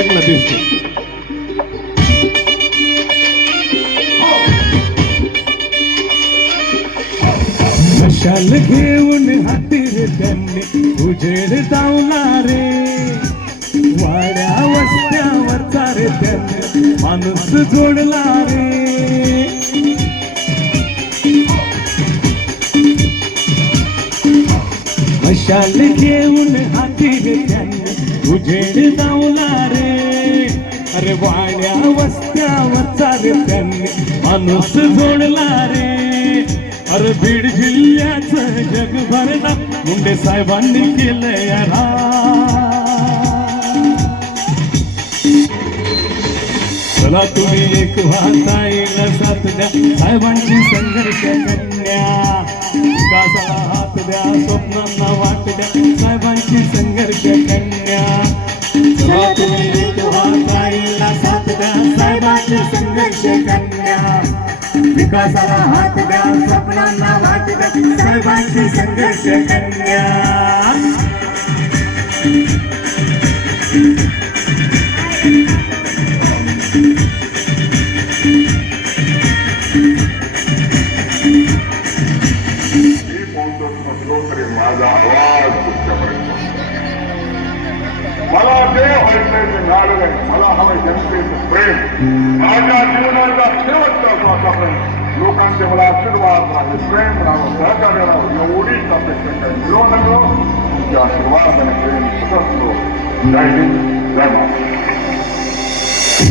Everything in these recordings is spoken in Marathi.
जगला दिसतो. मशाल घेऊन हाती रे त्यांनी उजेड दावला रे, वाड्या वस्त्यावरचा रे त्यांनी माणूस जोडला रे. मशाल घेऊन हाती रे त्यांनी उजेड दावला रे, अरे वाड्या वस्त्यावरचा रे त्यांनी माणूस जोडला रे. अरे बीड जिल्ह्याचं जगभरणा मुंडे साहेबांनी केलंय यारा. चला तुम्ही एक वाहताईला साथ द्या, साहेबांची संघर्ष कन्या. विकासाला हात द्या, स्वप्नांना वाट द्या, साहेबांची संघर्ष कन्या. चला तुम्ही एक वाहताईला साथ द्या, साहेबांची संघर्ष कन्या. विकासाला हात द्या, स्वप्नांना वाट द्या, साहेबांची संघर्ष कन्या. माझा आवाज तुमच्यापर्यंत मला ते व्हायचं नाड नाही, मला हवं जनतेचं प्रेम. माझ्या जीवनाचा शेवटचा श्वासापर्यंत लोकांचे मला आशीर्वाद राहावे, प्रेम राहावं, सहकार्य राहावं, एवढीच अपेक्षा काय. मिळो न मिळो तुमच्या आशीर्वाद आणि प्रेम सतत. जय हिंद, जय महाराष्ट्र.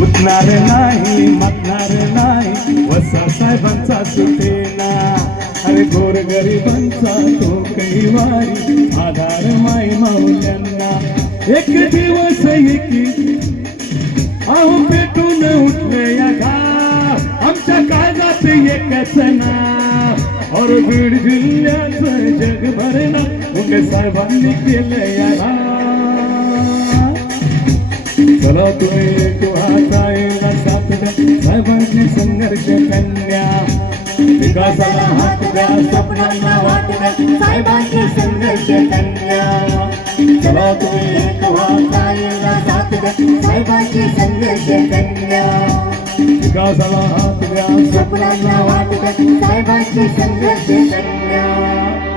उठणार नाही, मागणार नाही, वसा साहेबांचा सुटेना. अरे गोरगरिबांचा तो कैवारी, आधार माई माऊल्यांना. एक दिवस एकी अहो पेटून उठले या गाव, आमच्या काळजात एकच नाव. और बीड जिल्ह्याचं जगभरणा मुंडे साहेबांनी केलं या गाव. चला तुम्ही एक वाहताईला साथ द्या, साहेबांची संघर्ष कन्या. विकासाला हात द्या, स्वप्नांना वाट द्या, साहेबांची संघर्ष कन्या. चला तुम्ही एक वाहताईला साथ द्या, साहेबांची संघर्ष कन्या. विकासाला हात द्या, स्वप्नांना वाट द्या, साहेबांची संघर्ष कन्या.